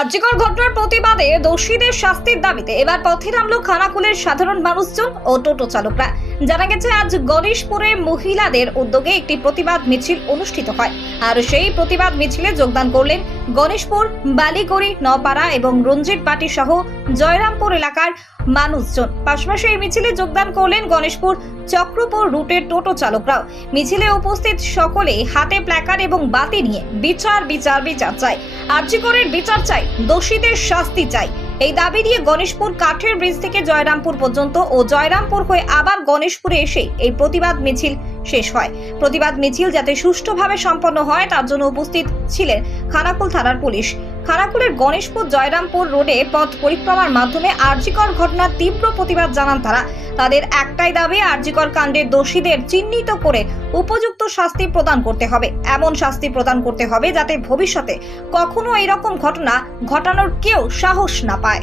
আর্যিকর ঘটনার প্রতিবাদে দোষীদের শাস্তির দাবিতে এবার পথে নামলো খানাকুলের সাধারণ মানুষজন ও টোটো চালকরা। জানা গেছে, আজ গণেশপুরে মহিলাদের উদ্যোগে একটি প্রতিবাদ মিছিল অনুষ্ঠিত হয়। আর সেই প্রতিবাদ মিছিলে যোগদান করলেন গণেশপুর, বালিগড়ি নপাড়া এবং রঞ্জিত পাটি সহ জয়রামপুর এলাকার মানুষজন। পাশাপাশি এই মিছিলে যোগদান করলেন গণেশপুর চক্রপুর রুটের টোটো চালকরাও। মিছিলে উপস্থিত সকলে হাতে প্ল্যাকার্ড এবং বাতি নিয়ে বিচার বিচার বিচার চাই আর্যিকরের বিচার চাই দোষীদের শাস্তি চাই এই দাবি নিয়ে গণেশপুর কাঠের ব্রিজ থেকে জয়রামপুর পর্যন্ত ও জয়রামপুর হয়ে আবার গণেশপুরে এসে এই প্রতিবাদ মিছিল শেষ হয়। প্রতিবাদ মিছিল যাতে সুষ্ঠুভাবে সম্পন্ন হয়, তার জন্য উপস্থিত ছিলেন খানাকুল থানার পুলিশ। খানাকুলের গণেশপুর জয়রামপুর রোডে পথ পরিক্রমার মাধ্যমে আর্যিকর ঘটনার তীব্র প্রতিবাদ জানান তারা। তাদের একটাই দাবি আর্যিকর কাণ্ডের দোষীদের চিহ্নিত করে উপযুক্ত শাস্তি প্রদান করতে হবে। এমন শাস্তি প্রদান করতে হবে যাতে ভবিষ্যতে কখনো এরকম ঘটনা ঘটানোর কেউ সাহস না পায়।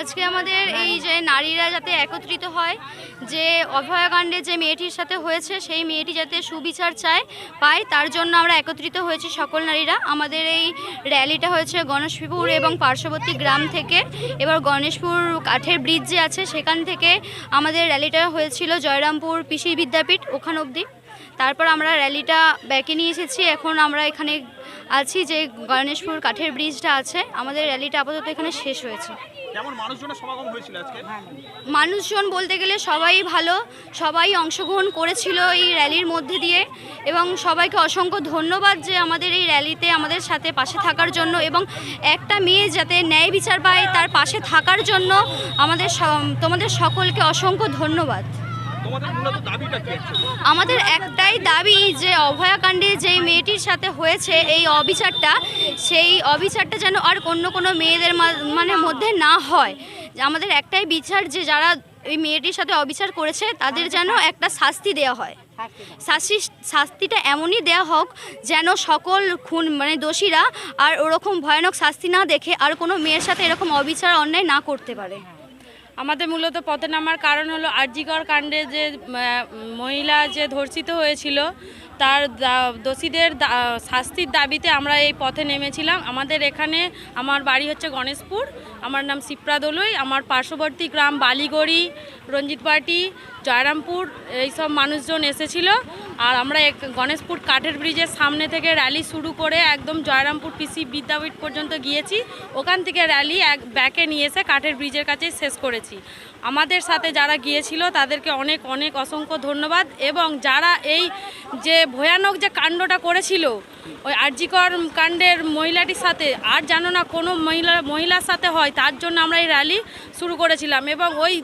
আজকে আমাদের এই যে নারীরা যাতে একত্রিত হয়, যে অভয়াকাণ্ডে যে মেয়েটির সাথে হয়েছে, সেই মেয়েটি যাতে সুবিচার চায়, পায়, তার জন্য আমরা একত্রিত হয়েছি সকল নারীরা। আমাদের এই র্যালিটা হয়েছে গণেশপুর এবং পার্শ্ববর্তী গ্রাম থেকে। এবার গণেশপুর কাঠের ব্রিজ যে আছে, সেখান থেকে আমাদের র্যালিটা হয়েছিল জয়রামপুর কৃষি বিদ্যাপীঠ, ওখান অবধি। তারপর আমরা র্যালিটা ব্যাকে নিয়ে এসেছি। এখন আমরা এখানে আছি যে গণেশপুর কাঠের ব্রিজটা আছে আমাদের র্যালিটা আপাতত এখানে শেষ হয়েছে। মানুষজন বলতে গেলে সবাই ভালো সবাই অংশগ্রহণ করেছিল এই র্যালির মধ্যে দিয়ে এবং সবাইকে অসংখ্য ধন্যবাদ যে আমাদের এই র্যালিতে আমাদের সাথে পাশে থাকার জন্য এবং একটা মেয়ে যাতে ন্যায় বিচার পায় তার পাশে থাকার জন্য আমাদের তোমাদের সকলকে অসংখ্য ধন্যবাদ। আমাদের একটাই দাবি যে অভয়াকাণ্ডে যে মেয়েটির সাথে হয়েছে এই অবিচারটা, সেই অবিচারটা যেন আর অন্য কোনো মেয়েদের মানে মধ্যে না হয়। আমাদের একটাই বিচার যে যারা এই মেয়েটির সাথে অবিচার করেছে, তাদের যেন একটা শাস্তি দেওয়া হয়। শাস্তি, শাস্তিটা এমনই দেওয়া হোক যেন সকল খুন মানে দোষীরা আর ওরকম ভয়ানক শাস্তি না দেখে আর কোনো মেয়ের সাথে এরকম অবিচার, অন্যায় না করতে পারে। আমাদের মূলত পথে নামার কারণ হলো আরজিকর কাণ্ডে যে মহিলা যে ধর্ষিত হয়েছিল, তার দোষীদের শাস্তির দাবিতে আমরা এই পথে নেমেছিলাম। আমাদের এখানে আমার বাড়ি হচ্ছে গণেশপুর। আমার নাম সিপ্রা দলুই, আমার পার্শ্ববর্তী গ্রাম বালিগড়ি রঞ্জিতপাটি জয়রামপুর, এইসব মানুষজন এসেছিল। আর আমরা এক গণেশপুর কাঠের ব্রিজের সামনে থেকে র্যালি শুরু করে একদম জয়রামপুর পিসি বিদ্যাপীঠ পর্যন্ত গিয়েছি। ওখান থেকে র্যালি এক ব্যাকে নিয়ে এসে কাঠের ব্রিজের কাছেই শেষ করেছি। আমাদের সাথে যারা গিয়েছিল, তাদেরকে অনেক অনেক অসংখ্য ধন্যবাদ। এবং যারা এই যে ভয়ানক যে কাণ্ডটা করেছিল ওই আরজিকর কাণ্ডের মহিলাটির সাথে, আর যেন না কোনো মহিলা, মহিলার সাথে হয়, তার জন্য আমরা এই র্যালি শুরু করেছিলাম এবং ওই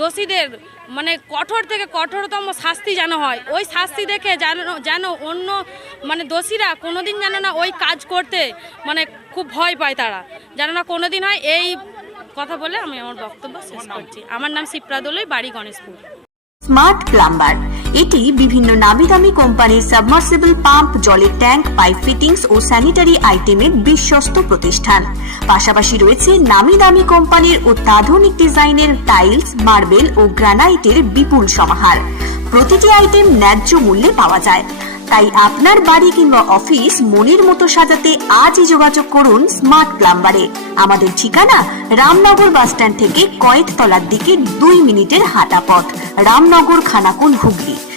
দোষীদের মানে কঠোর থেকে কঠোরতম শাস্তি যেন হয়, ওই শাস্তি দেখে যেন যেন অন্য মানে দোষীরা কোনো দিন যেন না ওই কাজ করতে মানে খুব ভয় পায় তারা। যেন না কোনো দিন হয় এই কথা বলে আমি আমার বক্তব্য শেষ করছি। আমার নাম শিপ্রা দোলই, বাড়ি গণেশপুর। স্মার্ট প্লাম্বার এটি বিভিন্ন নামি দামি কোম্পানির সাবমার্সিবল পাম্প, জলের ট্যাঙ্ক, পাইপ ফিটিংস ও স্যানিটারি আইটেমের বিশ্বস্ত প্রতিষ্ঠান। পাশাপাশি রয়েছে নামি দামি কোম্পানির অত্যাধুনিক ডিজাইনের টাইলস, মার্বেল ও গ্রানাইটের বিপুল সমাহার। প্রতিটি আইটেম ন্যায্য মূল্যে পাওয়া যায়। তাই আপনার বাড়ি কিংবা অফিস মনের মতো সাজাতে আজই যোগাযোগ করুন স্মার্ট প্লাম্বারে। আমাদের ঠিকানা রামনগর বাসস্ট্যান্ড থেকে কয়েকতলার দিকে দুই মিনিটের হাঁটা পথ রামনগর, খানাকুল, হুগলি।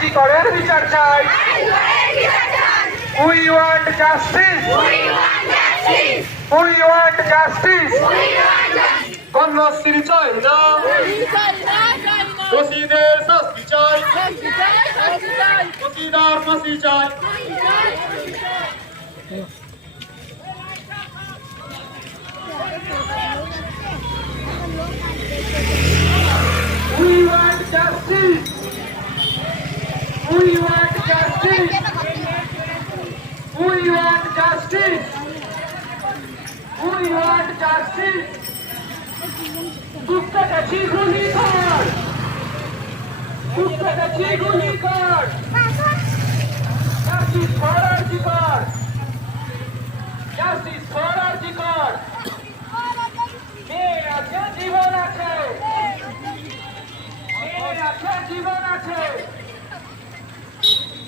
আর কি করে বিচার চাই we want justice we want justice Kanyashree চাই না দোষীদের শাস্তি চাই দোষীদার ফাঁসি চাই We want justice. We want justice. We want justice. We want justice. পুস্তকাছি গুলি কর পুস্তকাছি গুলি কর জাস্টিস ফর আরজি কর জাস্টিস ফর আরজি কর মেয়ে আছে জীবন আছে মেয়ে আছে জীবন আছে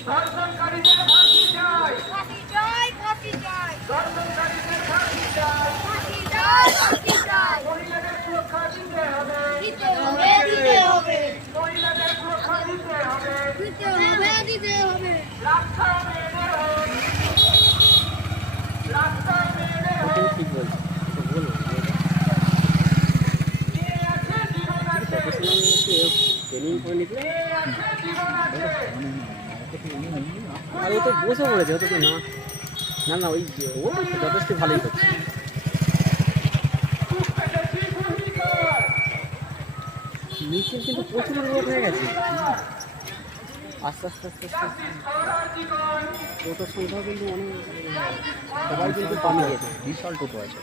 ধর্ষণকারীদের ফাঁসি চাই। ধর্ষণকারীদের ফাঁসি চাই। মহিলাদের সুরক্ষা দিতে হবে। মহিলাদের সুরক্ষা দিতে হবে। রাস্তা মেয়েদের হোক। রাস্তা মেয়েদের হোক। জীবন আছে। মেয়ে আছে। জীবন আছে। আর ও তো বসে পড়েছে, ও তো না না না, ওই ও যথেষ্ট ভালোই করছে। মিছিল কিন্তু প্রচুর লোক হয়ে গেছে। আস্তে আস্তে আস্তে আস্তে। টোটোর সংখ্যাও কিন্তু অনেক সবাই কিন্তু কমে গেছে। বিশাল টোটো আছে।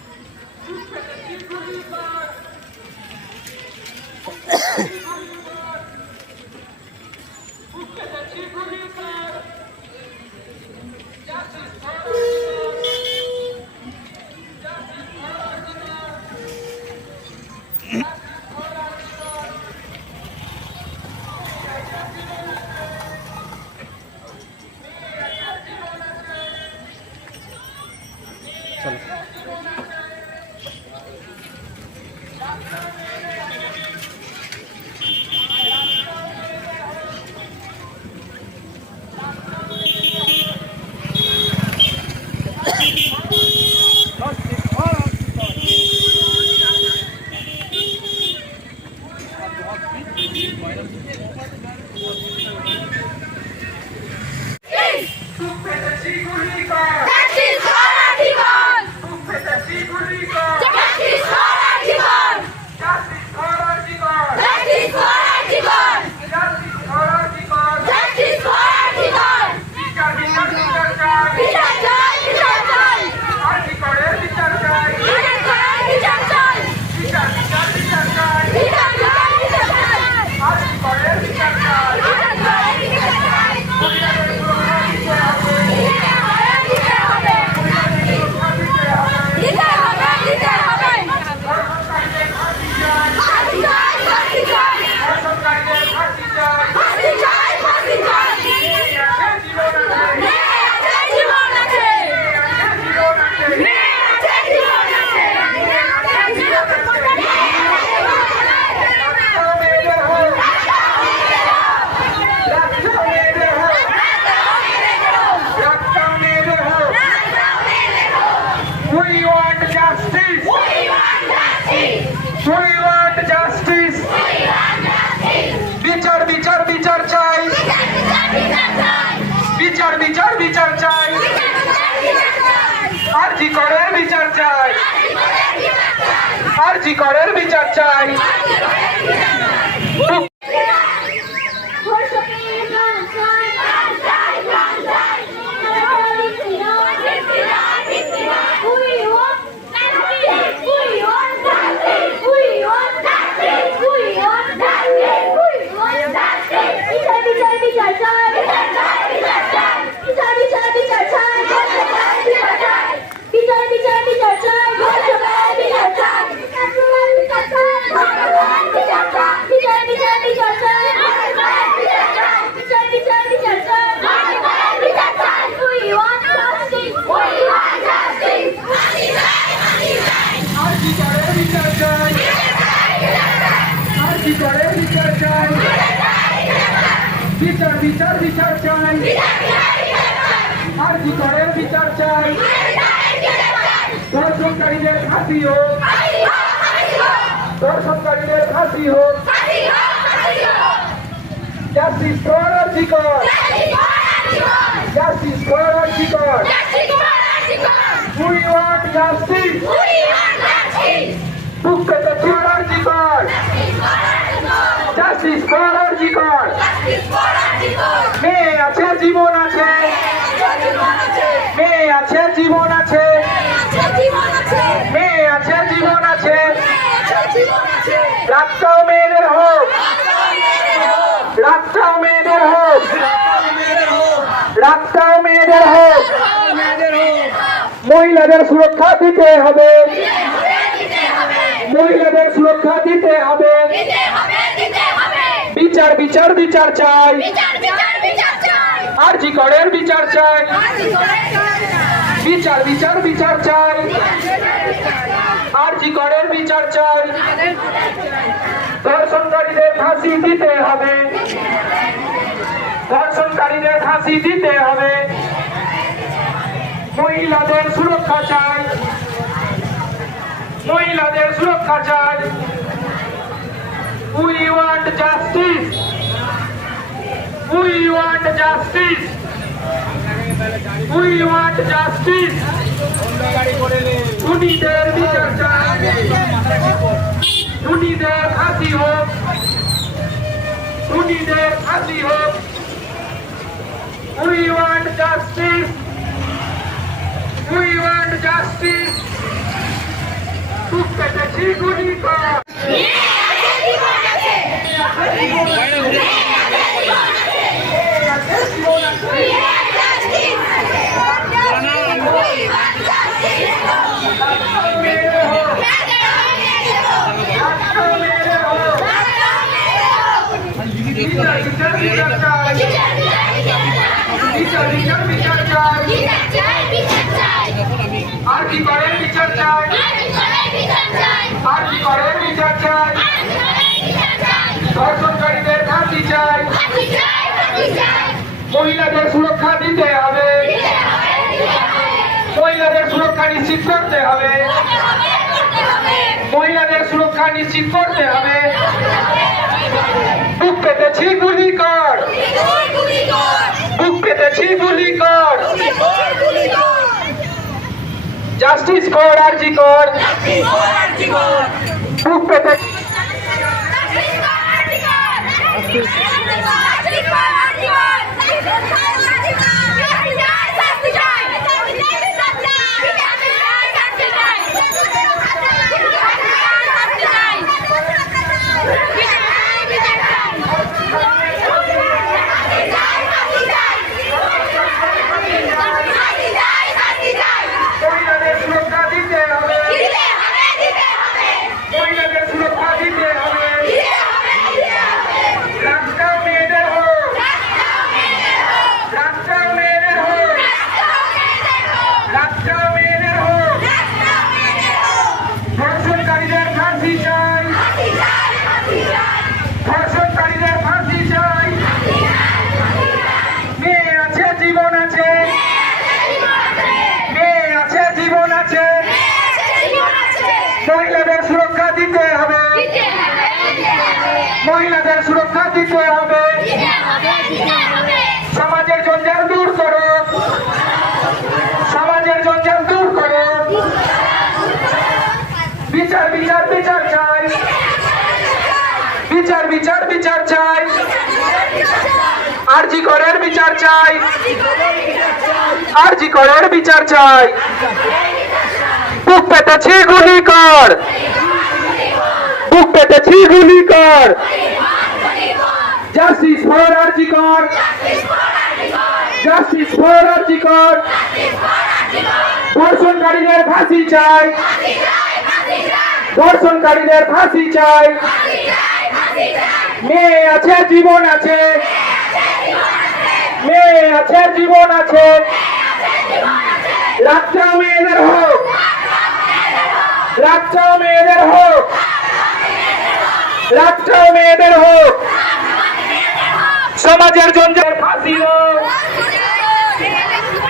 We want justice. বিচার বিচার বিচার চাই বিচার বিচার বিচার চাই আর জি করের বিচার চাই আর জি করের বিচার চাই বিচার বিচার চাই আর কি করে বিচার চাই দর্শনকারীদের ফাঁসি হোক দর্শনকারীদের ফাঁসি হোক justice for RG Kar justice for RG Kar we want justice বুক পেতে for RG Kar justice for RG Kar মেয়ে আছে। জীবন আছে। মেয়ে আছে। জীবন আছে। মেয়ে আছে। জীবন আছে। রাতটাও মেয়েদের হোক। রাতটাও মেয়েদের হোক। রাতটাও মেয়েদের হোক। মহিলাদের সুরক্ষা দিতে হবে। মহিলাদের সুরক্ষা দিতে হবে। বিচার বিচার বিচার চাই। আর জি করের বিচার চাই। বিচার বিচার বিচার চাই। আর জি করের বিচার চাই। ধর্ষণকারীদের ফাঁসি দিতে হবে। ধর্ষণকারীদের ফাঁসি দিতে হবে। মহিলাদের সুরক্ষা চাই। মহিলাদের সুরক্ষা চাই। We want justice we want justice we want justice খুনিদের বিচার চাই খুনিদের ফাঁসি হোক খুনিদের ফাঁসি হোক we want justice we want justice তুই পেটেছি গুলি কর বিচার বিচার বিচার চাই বিচার বিচার বিচার চাই আর কি করেন বিচার চাই আর কি করেন বিচার চাই ধর্ষণকারীদের ফাঁসি চাই। মহিলাদের সুরক্ষা দিতে হবে। মহিলাদের সুরক্ষা নিশ্চিত করতে হবে। মহিলাদের সুরক্ষা নিশ্চিত করতে হবে। বুক পেতেছি গুলি কর। বুক পেতেছি গুলি কর। জাস্টিস কর আর জি কর বুক পেতে মহিলাদের সুরক্ষা দিতে হবে মহিলাদের সুরক্ষা দিতে হবে রাস্তাও মেয়েদের হোক রাস্তাও মেয়েদের হোক রাস্তাও মেয়েদের হোক ধর্ষণকারীদের ফাঁসি চাই ধর্ষণকারীদের ফাঁসি চাই মেয়ে আছে জীবন আছে মেয়ে আছে জীবন আছে মহিলাদের সুরক্ষা দিতে হবে মহিলাদের সুরক্ষা দিতে হবে সমাজের জঞ্জাল দূর করো। সমাজের জঞ্জাল দূর করো। বিচার বিচার বিচার চাই। বিচার বিচার বিচার চাই। আরজি করের বিচার চাই। আরজি করের বিচার চাই। বুক পেতেছি গুলি কর। বুক পেতেছি গুলি কর। Justice for RG justice for RG ধর্ষণকারীদের ফাঁসি চাই। ধর্ষণকারীদের ফাঁসি চাই। মেয়ে আছে জীবন আছে। মেয়ে আছে জীবন আছে। রাতটা মেয়েদের হোক। রাতটা মেয়েদের হোক। রাতটাও মেয়েদের হোক। সমাজের জন্য ফাঁসি হোক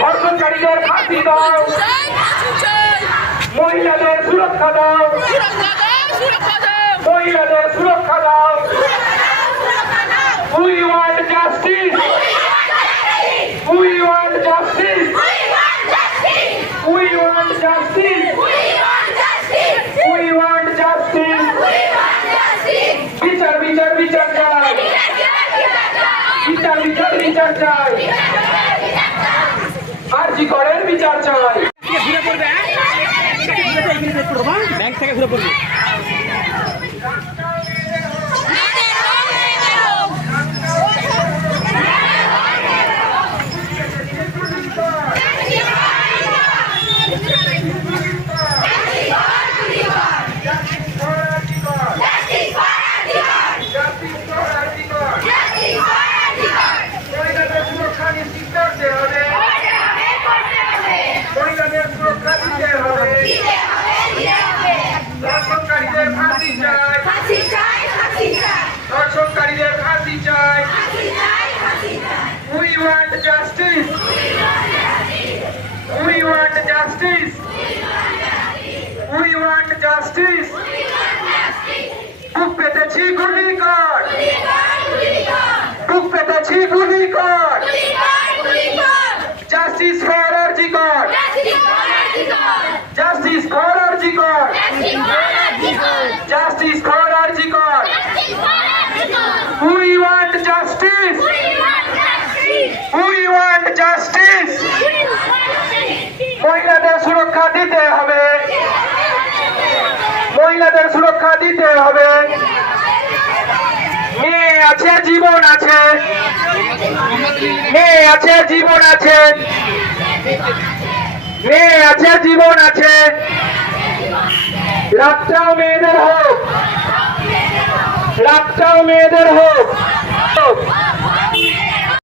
ধর্ষণকারীদের ফাঁসি দাও। মহিলাদের সুরক্ষা দাও। মহিলাদের সুরক্ষা দাও। We want justice we want justice we want justice we want justice বিচার বিচার বিচার চাই বিচার বিচার চাই। আর জি করেন বিচার চাই? ব্যাংক থেকে ঘুরে পড়বে মহিলাদের সুরক্ষা নিশ্চিত করতে হবে মহিলাদের সুরক্ষা দিতে হবে ধর্ষণকারীদের ফাঁসি চাই ধর্ষণকারীদের ফাঁসি চাই want justice we want justice we want justice বুক পেতেছি গুলি কর বুক পেতেছি গুলি কর জাস্টিস ফর আরজি কর জাস্টিস ফর আরজি কর জাস্টিস ফর আরজি কর উই ওয়ান্ট জাস্টিস মহিলাদের সুরক্ষা দিতে হবে। মহিলাদের সুরক্ষা দিতে হবে। মেয়ে আছে, জীবন আছে। মেয়ে আছে, জীবন আছে। মেয়ে আছে, জীবন আছে। রাতটাও মেয়েদের হোক। রাতটাও মেয়েদের হোক।